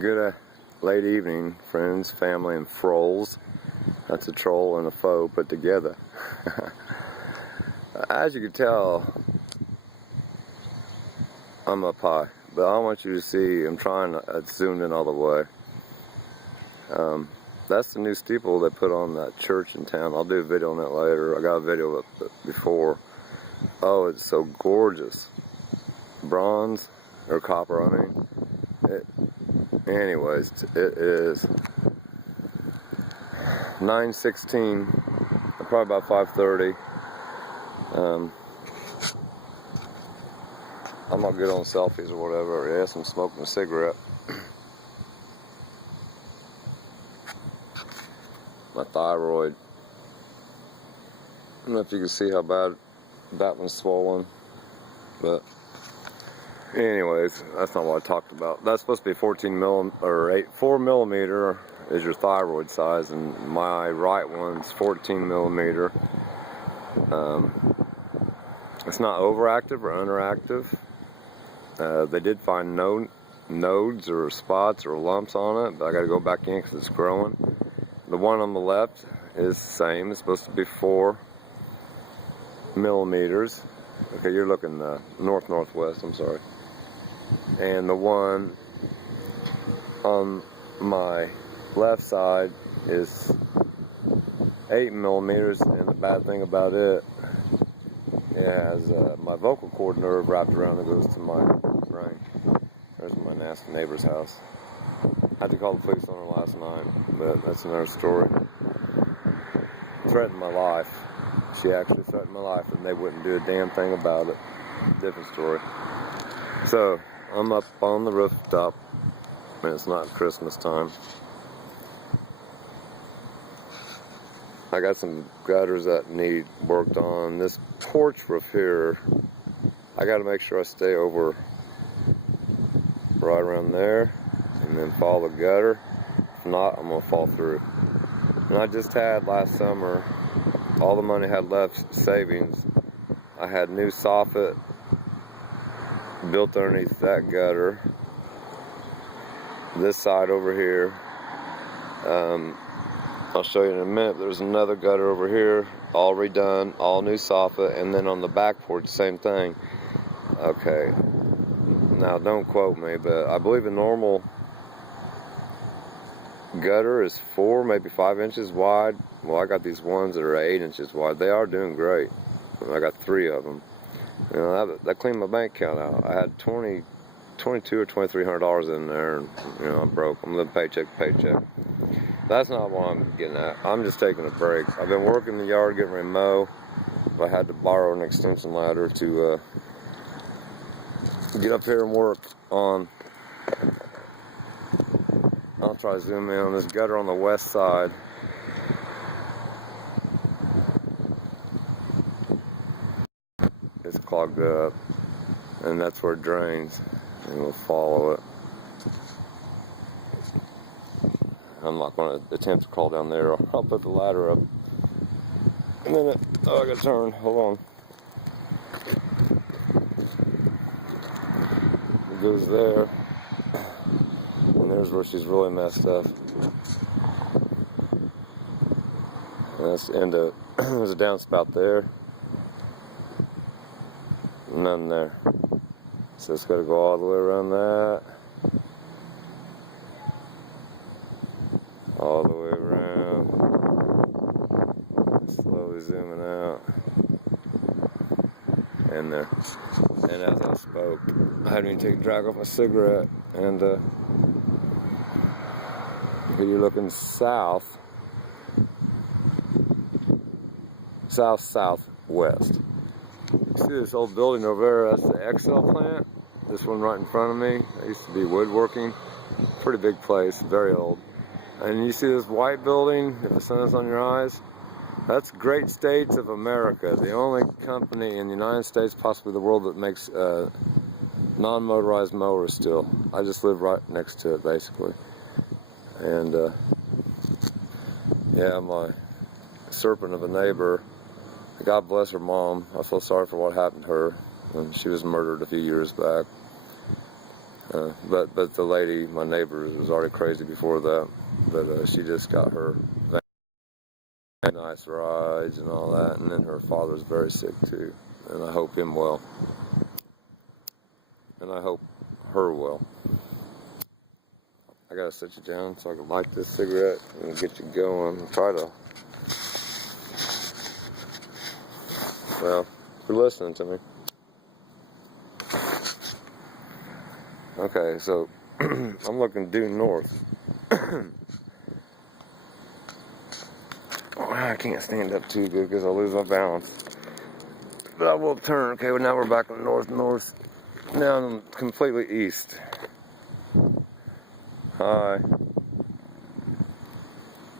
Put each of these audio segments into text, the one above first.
Good late evening, friends, family, and frolls. That's a troll and a foe put together. As you can tell, I'm up high, but I want you to see, I'm trying to zoom in all the way. That's the new steeple they put on that church in town. I'll do a video on that later. I got a video of it before. Oh, it's so gorgeous. Bronze, or copper, I mean. Anyways, it is 9:16, probably about 5:30. I'm not good on selfies or whatever. Yes, I'm smoking a cigarette. My thyroid. I don't know if you can see how bad that one's swollen, but anyways, that's not what I talked about. That's supposed to be 4 millimeter is your thyroid size, and my right one's 14 millimeter. It's not overactive or underactive. They did find no nodes or spots or lumps on it, but I got to go back in because it's growing. The one on the left is the same. It's supposed to be 4 millimeters. Okay, you're looking northwest. I'm sorry. And the one on my left side is 8 millimeters, and the bad thing about it has my vocal cord nerve wrapped around that goes to my brain. There's my nasty neighbor's house. I had to call the police on her last night, but that's another story. Threatened my life. She actually threatened my life, and they wouldn't do a damn thing about it. Different story. So, I'm up on the rooftop, and it's not Christmas time. I got some gutters that need worked on. This porch roof here, I got to make sure I stay over right around there, and then follow the gutter. If not, I'm going to fall through. And I just had last summer, all the money I had left savings, I had new soffit built underneath that gutter. This side over here, I'll show you in a minute. There's another gutter over here, all redone, all new soffit, and then on the back porch, same thing. Okay, now don't quote me, but I believe a normal gutter is 4, maybe 5 inches wide. Well, I got these ones that are 8 inches wide. They are doing great. I got 3 of them. You know, that cleaned my bank account out. I had $2,200 or $2,300 in there, and you know, I'm broke. I'm living paycheck to paycheck. That's not what I'm getting at. I'm just taking a break. I've been working the yard, getting ready to mow. I had to borrow an extension ladder to get up here and work on. I'll try to zoom in on this gutter on the west side. It's clogged up, and that's where it drains, and we'll follow it. I'm not going to attempt to crawl down there. I'll put the ladder up. And then I gotta turn. Hold on. It goes there. And there's where she's really messed up. And that's the end of. There's a downspout there. None there. So it's got to go all the way around that. All the way around. Slowly zooming out. And there. And as I spoke, I hadn't even taken a drag off my cigarette. And you're looking south. Southwest. You see this old building over there? That's the Excel plant. This one right in front of me. That used to be woodworking. Pretty big place, very old. And you see this white building, if the sun is on your eyes? That's Great States of America, the only company in the United States, possibly the world, that makes non-motorized mowers still. I just live right next to it, basically. And yeah, my serpent of a neighbor, God bless her mom. I feel sorry for what happened to her when she was murdered a few years back. But the lady, my neighbor, was already crazy before that. But she just got her nice rides and all that, and then her father's very sick too. And I hope him well. And I hope her well. I gotta sit you down so I can light this cigarette and get you going. Try to. Well, you're listening to me. Okay, so I'm looking due north. Oh, I can't stand up too good because I'll lose my balance. But I will turn. Okay, well now we're back in north. Now I'm completely east. Hi.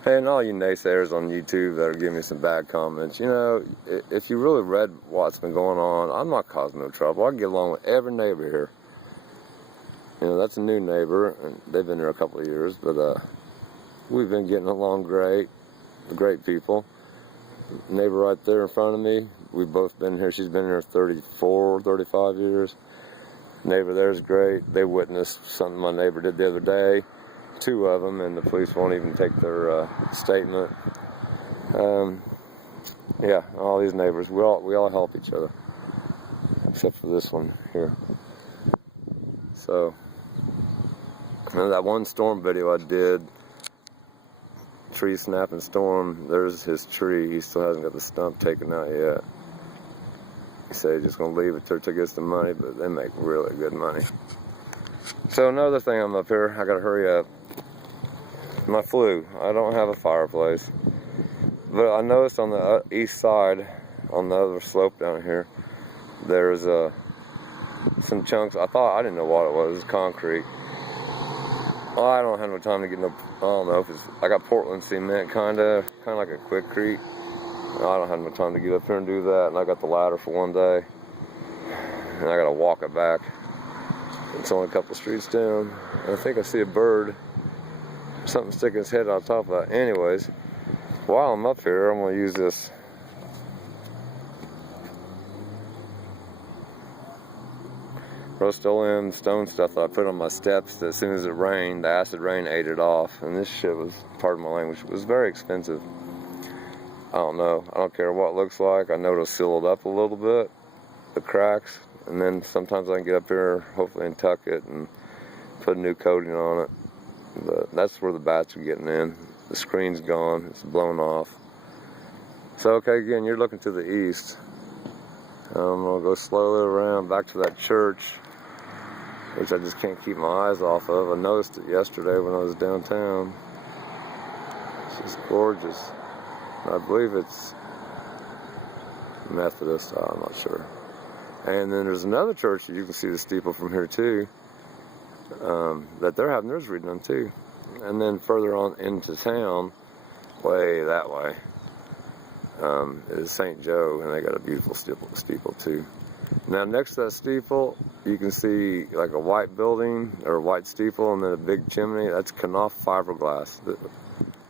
Hey, and all you naysayers on YouTube that are giving me some bad comments, you know, if you really read what's been going on, I'm not causing no trouble. I get along with every neighbor here. You know, that's a new neighbor, and they've been here a couple of years, but we've been getting along great. Great people. Neighbor right there in front of me, we've both been here. She's been here 34, 35 years. Neighbor there's great. They witnessed something my neighbor did the other day. 2 of them, and the police won't even take their statement. Yeah, all these neighbors, we all help each other, except for this one here. So, that one storm video I did, tree snapping storm, there's his tree. He still hasn't got the stump taken out yet. He said he's just gonna leave it till he gets the money, but they make really good money. So another thing, I'm up here, I gotta hurry up. My flue, I don't have a fireplace, but I noticed on the east side, on the other slope down here, there's some chunks. I didn't know what it was, concrete. Oh, I don't have no time to get no, I don't know if it's, I got Portland cement, kinda like a Quikrete. I don't have no time to get up here and do that, and I got the ladder for one day, and I gotta walk it back. It's only a couple streets down. I think I see a bird, something sticking its head on top of that. Anyways, while I'm up here, I'm gonna use this Rust-Oleum stone stuff that I put on my steps that as soon as it rained, the acid rain ate it off, and this shit was, pardon my language, it was very expensive. I don't know, I don't care what it looks like. I know it'll seal it up a little bit, the cracks, and then sometimes I can get up here, hopefully, and tuck it and put a new coating on it. But that's where the bats are getting in. The screen's gone, it's blown off. So, okay, again, you're looking to the east. I'm gonna go slowly around back to that church, which I just can't keep my eyes off of. I noticed it yesterday when I was downtown. It's just gorgeous. I believe it's Methodist, I'm not sure. And then there's another church that you can see the steeple from here too, that they're having theirs redone too. And then further on into town, way that way, is St. Joe, and they got a beautiful steeple too. Now next to that steeple, you can see like a white building or a white steeple, and then a big chimney. That's Knauf Fiberglass.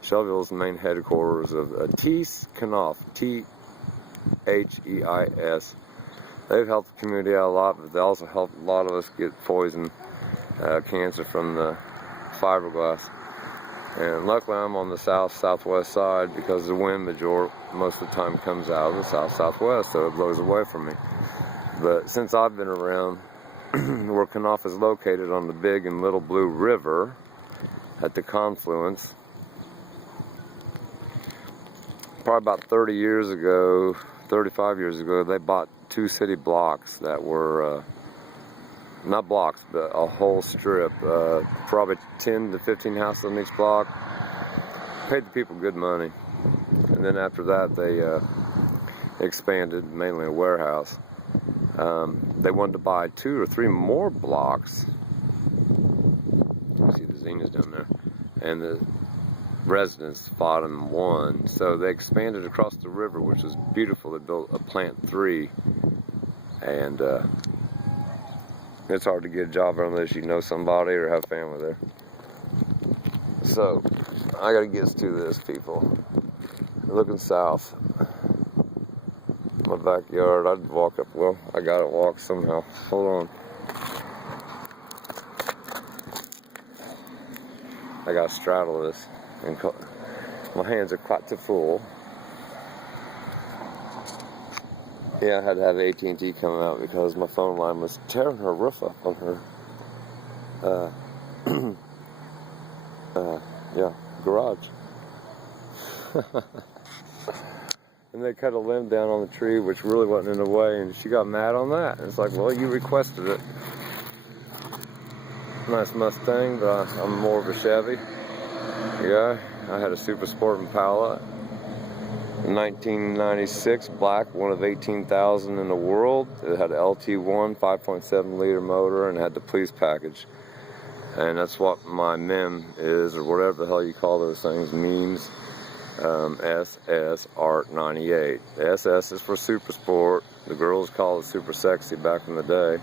Shelbyville's main headquarters of Thies Knauf, T-H-E-I-S. They've helped the community out a lot, but they also helped a lot of us get poison, cancer from the fiberglass. And luckily I'm on the southwest side because the wind most of the time comes out of the southwest, so it blows away from me. But since I've been around, where Knauf is located on the Big and Little Blue River at the confluence, probably about 30 years ago, 35 years ago, they bought 2 city blocks that were, not blocks, but a whole strip, probably 10 to 15 houses on each block. Paid the people good money. And then after that, they expanded, mainly a warehouse. They wanted to buy 2 or 3 more blocks. You see the zinnias down there. And the residents fought and won. So they expanded across the river, which was beautiful. They built a Plant 3. And it's hard to get a job unless you know somebody or have family there. So I gotta get to this, people. Looking south. My backyard, I'd walk up. Well, I gotta walk somehow. Hold on. I gotta straddle this, and my hands are quite too full. Yeah, I had to have AT&T come out because my phone line was tearing her roof up on her, garage. And they cut a limb down on the tree, which really wasn't in the way, and she got mad on that. And it's like, well, you requested it. Nice Mustang, but I'm more of a Chevy. Yeah, I had a Super Sport Impala. 1996, black, one of 18,000 in the world. It had an LT1 5.7 liter motor and had the police package. And that's what my mem is, or whatever the hell you call those things, memes. SS Art 98. The SS is for Super Sport. The girls call it Super Sexy back in the day.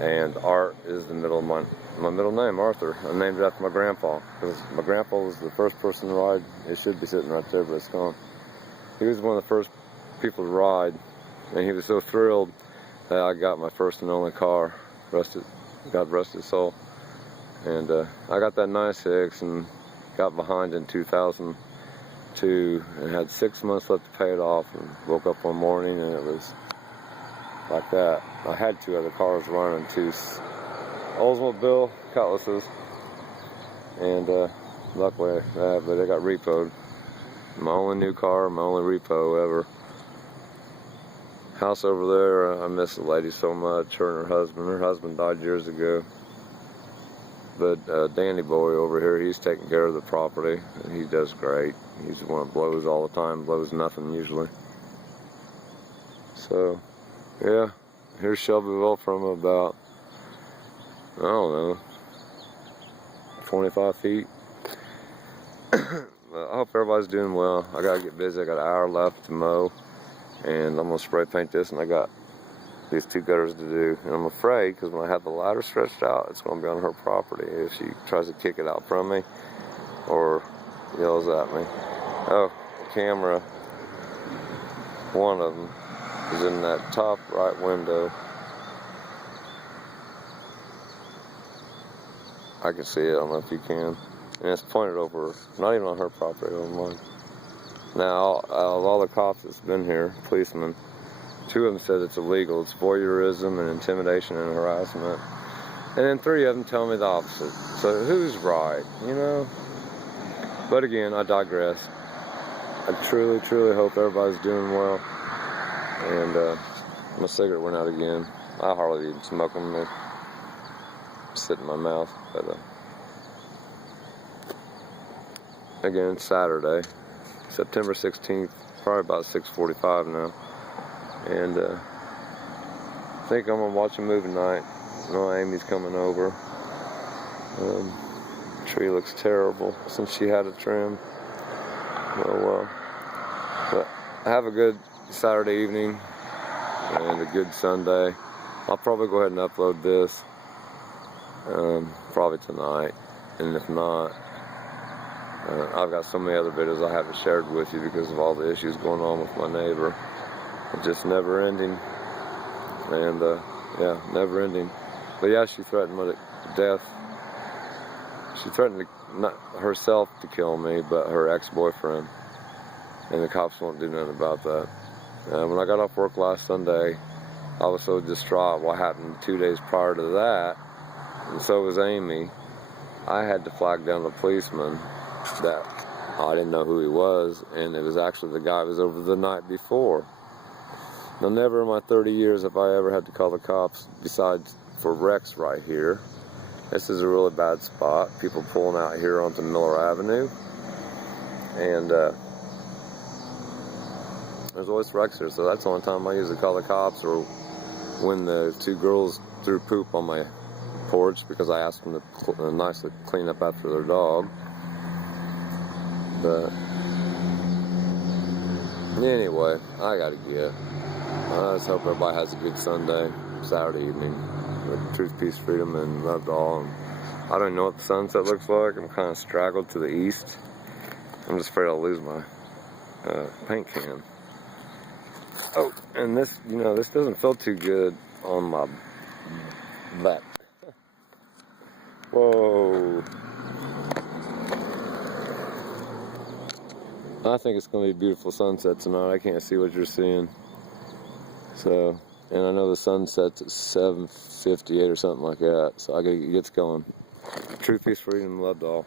And Art is the middle of my middle name, Arthur. I named it after my grandpa, because my grandpa was the first person to ride. It should be sitting right there, but it's gone. He was one of the first people to ride, and he was so thrilled that I got my first and only car. God rest his soul. And I got that 96 and got behind in 2002 and had 6 months left to pay it off, and woke up one morning and it was like that. I had 2 other cars running, 2 Oldsmobile Cutlasses, and luckily, but they got repoed. My only new car, my only repo ever. House over there, I miss the lady so much, her and her husband. Her husband died years ago. But Danny boy over here, he's taking care of the property, and he does great. He's the one that blows all the time, blows nothing usually. So, yeah, here's Shelbyville from about, I don't know, 25 feet. I hope everybody's doing well. I gotta get busy. I got an hour left to mow, and I'm gonna spray paint this, and I got these 2 gutters to do. And I'm afraid, because when I have the ladder stretched out, it's gonna be on her property if she tries to kick it out from me or yells at me. Oh, the camera, one of them is in that top right window. I can see it, I don't know if you can. And it's pointed over, not even on her property, on mine. Now, all the cops that's been here, policemen, 2 of them said it's illegal. It's voyeurism and intimidation and harassment. And then 3 of them tell me the opposite. So who's right, you know? But again, I digress. I truly, truly hope everybody's doing well. And my cigarette went out again. I hardly even smoke them. They sit in my mouth. But again, Saturday, September 16th, probably about 6:45 now. And I think I'm gonna watch a movie tonight. I know Amy's coming over. The tree looks terrible since she had a trim. Well, but have a good Saturday evening and a good Sunday. I'll probably go ahead and upload this probably tonight, and if not, I've got so many other videos I haven't shared with you because of all the issues going on with my neighbor. It's just never ending, and yeah, never ending. But yeah, she threatened me to death. She threatened not herself to kill me, but her ex-boyfriend, and the cops won't do nothing about that. When I got off work last Sunday, I was so distraught what happened 2 days prior to that, and so was Amy. I had to flag down the policeman that I didn't know who he was, and it was actually the guy who was over the night before. Now, never in my 30 years have I ever had to call the cops besides for wrecks right here. This is a really bad spot. People pulling out here onto Miller Avenue. And there's always wrecks here, so that's the only time I usually call the cops, or when the 2 girls threw poop on my porch because I asked them to nicely clean up after their dog. But anyway, I gotta get. I just hope everybody has a good Sunday, Saturday evening, with truth, peace, freedom, and love to all. And I don't know what the sunset looks like. I'm kind of straggled to the east. I'm just afraid I'll lose my paint can. Oh, and this, you know, this doesn't feel too good on my back. Whoa. I think it's going to be a beautiful sunset tonight. I can't see what you're seeing. So, and I know the sun sets at 7:58 or something like that. So I gotta get going. Truth, peace, freedom, love to all.